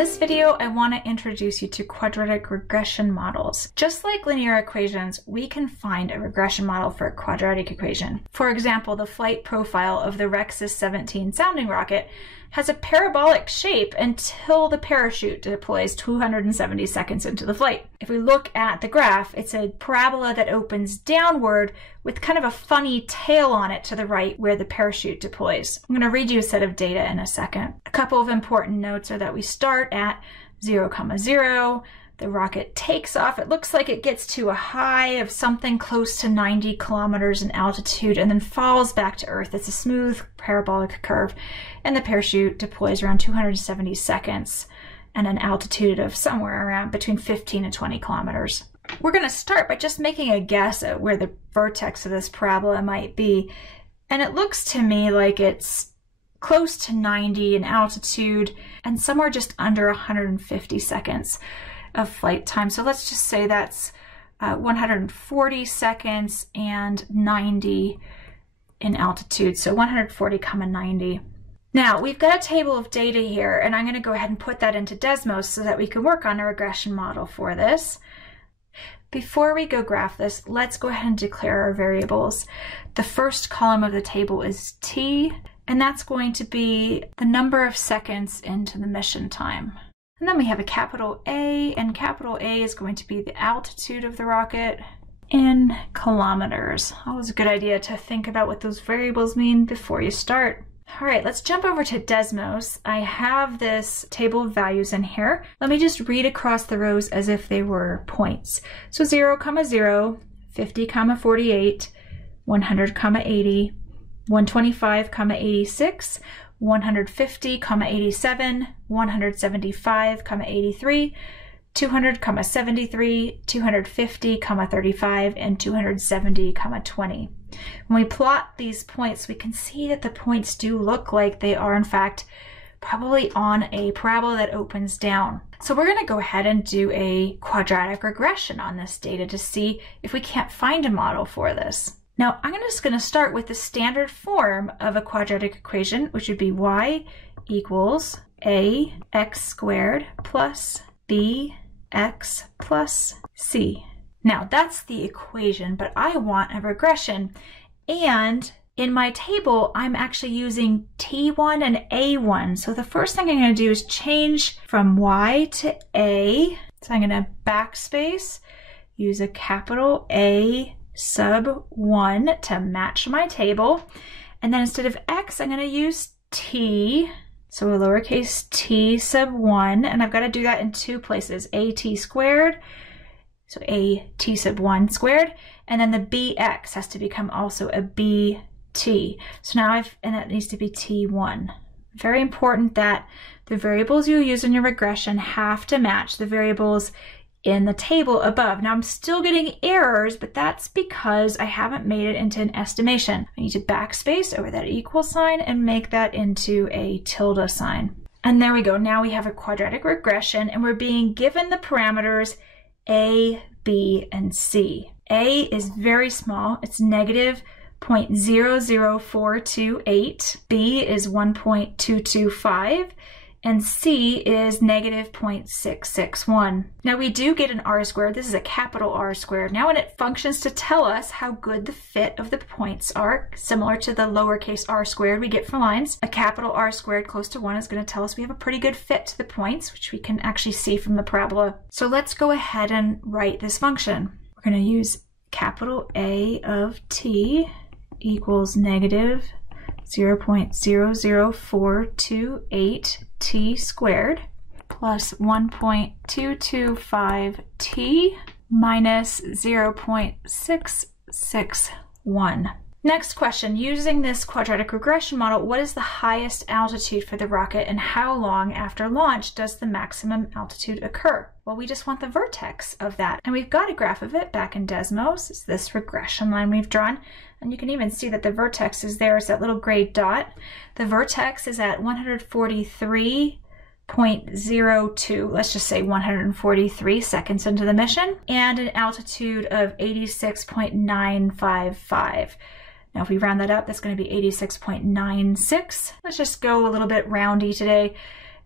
this video, I want to introduce you to quadratic regression models. Just like linear equations, we can find a regression model for a quadratic equation. For example, the flight profile of the Rexus 17 sounding rocket has a parabolic shape until the parachute deploys 270 seconds into the flight. If we look at the graph, it's a parabola that opens downward with kind of a funny tail on it to the right where the parachute deploys. I'm going to read you a set of data in a second. A couple of important notes are that we start at 0, 0. The rocket takes off. It looks like it gets to a high of something close to 90 kilometers in altitude and then falls back to Earth. It's a smooth parabolic curve, and the parachute deploys around 270 seconds and an altitude of somewhere around between 15 and 20 kilometers. We're going to start by just making a guess at where the vertex of this parabola might be, and it looks to me like it's close to 90 in altitude and somewhere just under 150 seconds of flight time. So let's just say that's 140 seconds and 90 in altitude. So 140, 90. Now we've got a table of data here, and I'm going to go ahead and put that into Desmos so that we can work on a regression model for this. Before we go graph this, let's go ahead and declare our variables. The first column of the table is t, and that's going to be the number of seconds into the mission time. And then we have a capital A, and capital A is going to be the altitude of the rocket in kilometers. Always a good idea to think about what those variables mean before you start. All right, let's jump over to Desmos. I have this table of values in here. Let me just read across the rows as if they were points. So 0, 0, 50, 48, 100, 80, 125, 86, 150, 87, 175, 83, 200, 73, 250, 35, and 270, 20. When we plot these points, we can see that the points do look like they are, in fact, probably on a parabola that opens down. So we're going to go ahead and do a quadratic regression on this data to see if we can't find a model for this. Now, I'm just going to start with the standard form of a quadratic equation, which would be y equals ax squared plus bx plus c. Now, that's the equation, but I want a regression. And in my table, I'm actually using t1 and a1. So the first thing I'm going to do is change from y to a. So I'm going to backspace, use a capital A sub 1 to match my table, and then instead of x I'm going to use t, so a lowercase t sub 1, and I've got to do that in two places, at squared, so a t sub 1 squared, and then the bx has to become also a bt. So now and that needs to be t1. Very important that the variables you use in your regression have to match the variables in the table above. Now I'm still getting errors, but that's because I haven't made it into an estimation. I need to backspace over that equal sign and make that into a tilde sign. And there we go. Now we have a quadratic regression, and we're being given the parameters a, b, and c. A is very small. It's negative 0.00428. B is 1.225. And c is negative 0.661. Now we do get an r squared. This is a capital R squared. Now, when it functions to tell us how good the fit of the points are, similar to the lowercase r squared we get for lines, a capital R squared close to 1 is going to tell us we have a pretty good fit to the points, which we can actually see from the parabola. So let's go ahead and write this function. We're going to use capital A of t equals negative 0.00428 t squared plus 1.225 t minus 0.661. Next question, using this quadratic regression model, what is the highest altitude for the rocket, and how long after launch does the maximum altitude occur? Well, we just want the vertex of that, and we've got a graph of it back in Desmos. It's this regression line we've drawn, and you can even see that the vertex is there. It's that little gray dot. The vertex is at 143.02, let's just say 143 seconds into the mission, and an altitude of 86.955. Now if we round that up, that's going to be 86.96. Let's just go a little bit roundy today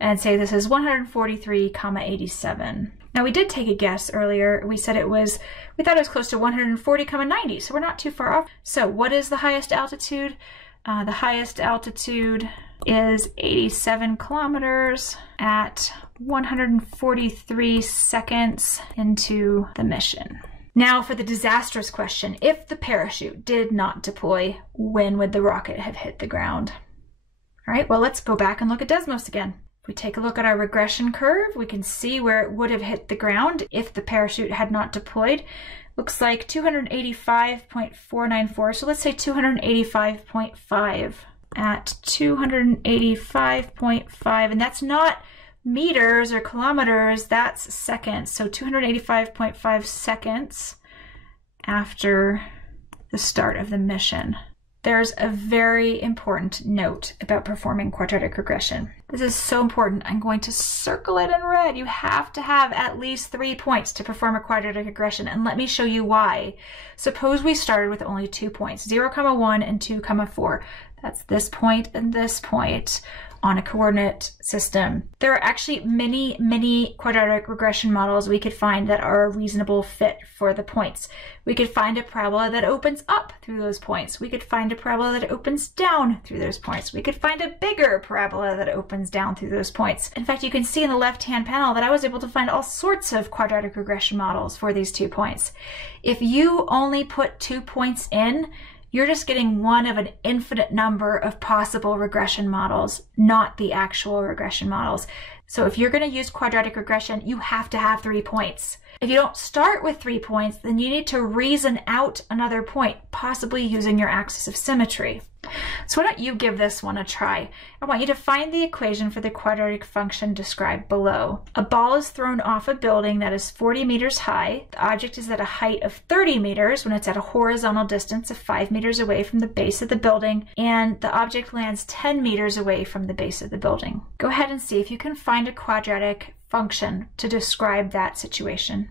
and say this is 143, 87. Now we did take a guess earlier. We said we thought it was close to 140, 90, so we're not too far off. So what is the highest altitude? The highest altitude is 87 kilometers at 143 seconds into the mission. Now for the disastrous question, if the parachute did not deploy, when would the rocket have hit the ground? All right, well, let's go back and look at Desmos again. If we take a look at our regression curve, we can see where it would have hit the ground if the parachute had not deployed. Looks like 285.494, so let's say 285.5 at 285.5, and that's not meters or kilometers, that's seconds. So 285.5 seconds after the start of the mission. There's a very important note about performing quadratic regression. This is so important. I'm going to circle it in red. You have to have at least 3 points to perform a quadratic regression, and let me show you why. Suppose we started with only 2 points, 0, 1, and 2, 4. That's this point and this point on a coordinate system. There are actually many quadratic regression models we could find that are a reasonable fit for the points. We could find a parabola that opens up through those points. We could find a parabola that opens down through those points. We could find a bigger parabola that opens down through those points. In fact, you can see in the left-hand panel that I was able to find all sorts of quadratic regression models for these 2 points. If you only put 2 points in, you're just getting one of an infinite number of possible regression models, not the actual regression models. So if you're going to use quadratic regression, you have to have 3 points. If you don't start with 3 points, then you need to reason out another point, possibly using your axis of symmetry. So why don't you give this one a try? I want you to find the equation for the quadratic function described below. A ball is thrown off a building that is 40 meters high. The object is at a height of 30 meters when it's at a horizontal distance of 5 meters away from the base of the building, and the object lands 10 meters away from the base of the building. Go ahead and see if you can find a quadratic function to describe that situation.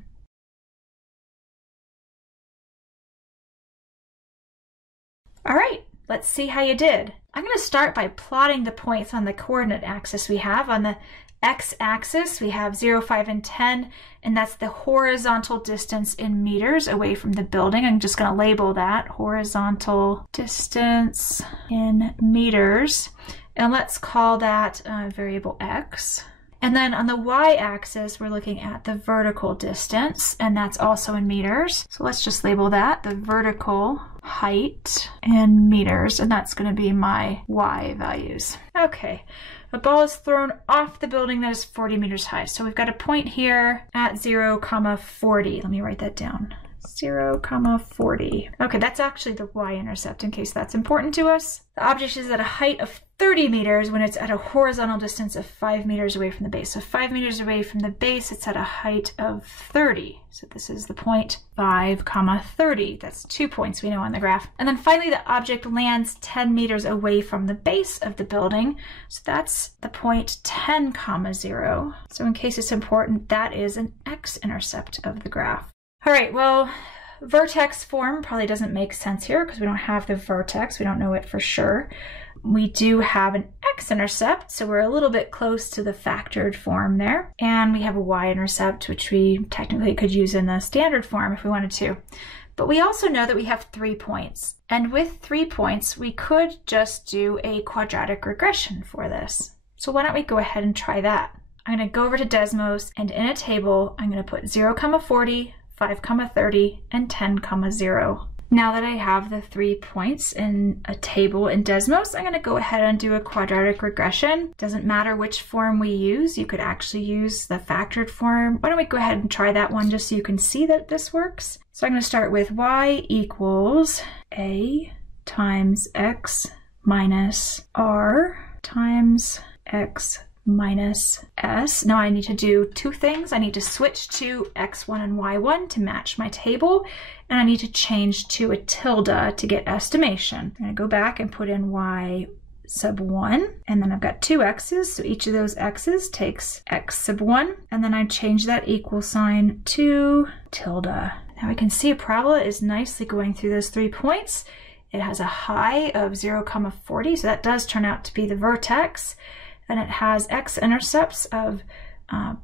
All right. Let's see how you did. I'm going to start by plotting the points on the coordinate axis we have. On the x-axis, we have 0, 5, and 10, and that's the horizontal distance in meters away from the building. I'm just going to label that horizontal distance in meters, and let's call that variable x. And then on the y-axis, we're looking at the vertical distance, and that's also in meters. So let's just label that the vertical height in meters, and that's going to be my y values. Okay, a ball is thrown off the building that is 40 meters high. So we've got a point here at 0, 40. Let me write that down. 0, 40. Okay, that's actually the y-intercept in case that's important to us. The object is at a height of 30 meters when it's at a horizontal distance of 5 meters away from the base. So 5 meters away from the base, it's at a height of 30. So this is the point 5, 30. That's 2 points we know on the graph. And then finally, the object lands 10 meters away from the base of the building. So that's the point 10, 0. So in case it's important, that is an x-intercept of the graph. All right, well, vertex form probably doesn't make sense here because we don't have the vertex. We don't know it for sure. We do have an x-intercept, so we're a little bit close to the factored form there. And we have a y-intercept, which we technically could use in the standard form if we wanted to. But we also know that we have 3 points. And with 3 points, we could just do a quadratic regression for this. So why don't we go ahead and try that? I'm going to go over to Desmos, and in a table, I'm going to put 0, 40, 5, 30, and 10, 0. Now that I have the 3 points in a table in Desmos, I'm going to go ahead and do a quadratic regression. Doesn't matter which form we use. You could actually use the factored form. Why don't we go ahead and try that one just so you can see that this works. So I'm going to start with y equals a times x minus r times x minus s. Now I need to do 2 things. I need to switch to x1 and y1 to match my table, and I need to change to a tilde to get estimation. I'm going to go back and put in y sub 1, and then I've got 2 x's, so each of those x's takes x sub 1, and then I change that equal sign to tilde. Now we can see a parabola is nicely going through those 3 points. It has a high of 0, 40, so that does turn out to be the vertex. and it has x-intercepts of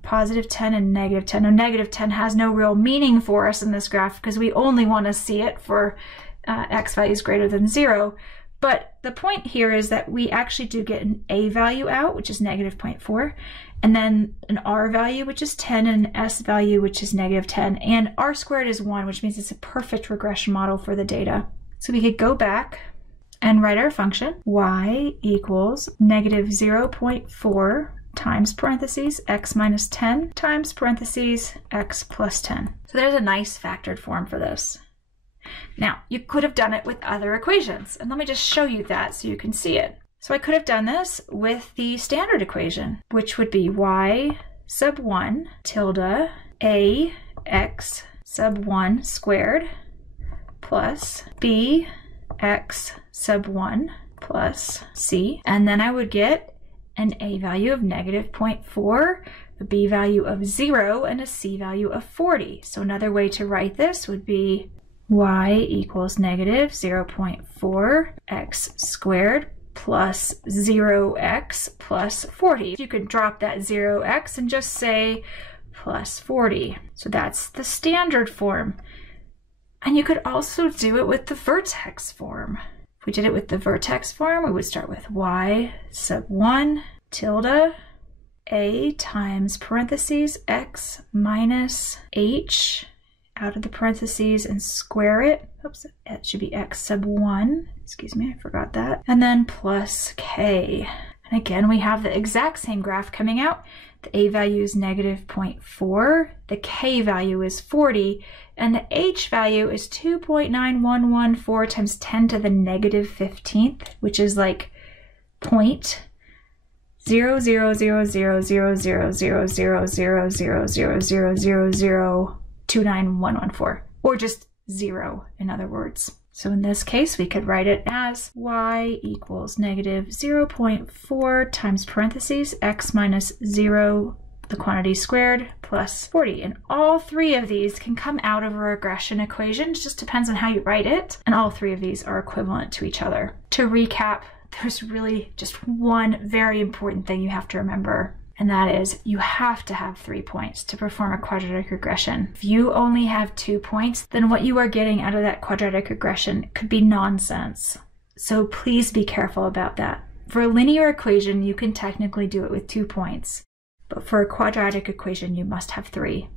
positive 10 and negative 10. Now, negative 10 has no real meaning for us in this graph because we only want to see it for x values greater than 0. But the point here is that we actually do get an a value out, which is negative 0.4, and then an r value, which is 10, and an s value, which is negative 10. And r squared is 1, which means it's a perfect regression model for the data. So we could go back and write our function, y equals negative 0.4 times parentheses x minus 10 times parentheses x plus 10. So there's a nice factored form for this. Now, you could have done it with other equations, and let me just show you that so you can see it. So I could have done this with the standard equation, which would be y sub 1 tilde a x sub 1 squared plus b x sub 1 plus c, and then I would get an a value of negative 0.4, a b value of 0, and a c value of 40. So another way to write this would be y equals negative 0.4 x squared plus 0x plus 40. You could drop that 0x and just say plus 40. So that's the standard form. And you could also do it with the vertex form. If we did it with the vertex form, we would start with y sub 1 tilde a times parentheses x minus h out of the parentheses and square it. Oops, it should be x sub 1. Excuse me, I forgot that. And then plus k. And again, we have the exact same graph coming out. The a value is negative 0.4, the k value is 40, and the h value is 2.9114 times 10 to the negative 15th, which is like 0.0000000000000291114, or just 0 in other words. So in this case, we could write it as y equals negative 0.4 times parentheses x minus 0, the quantity squared, plus 40. And all three of these can come out of a regression equation. It just depends on how you write it. And all three of these are equivalent to each other. To recap, there's really just one very important thing you have to remember. And that is you have to have 3 points to perform a quadratic regression. If you only have 2 points, then what you are getting out of that quadratic regression could be nonsense. So please be careful about that. For a linear equation, you can technically do it with 2 points, but for a quadratic equation, you must have 3.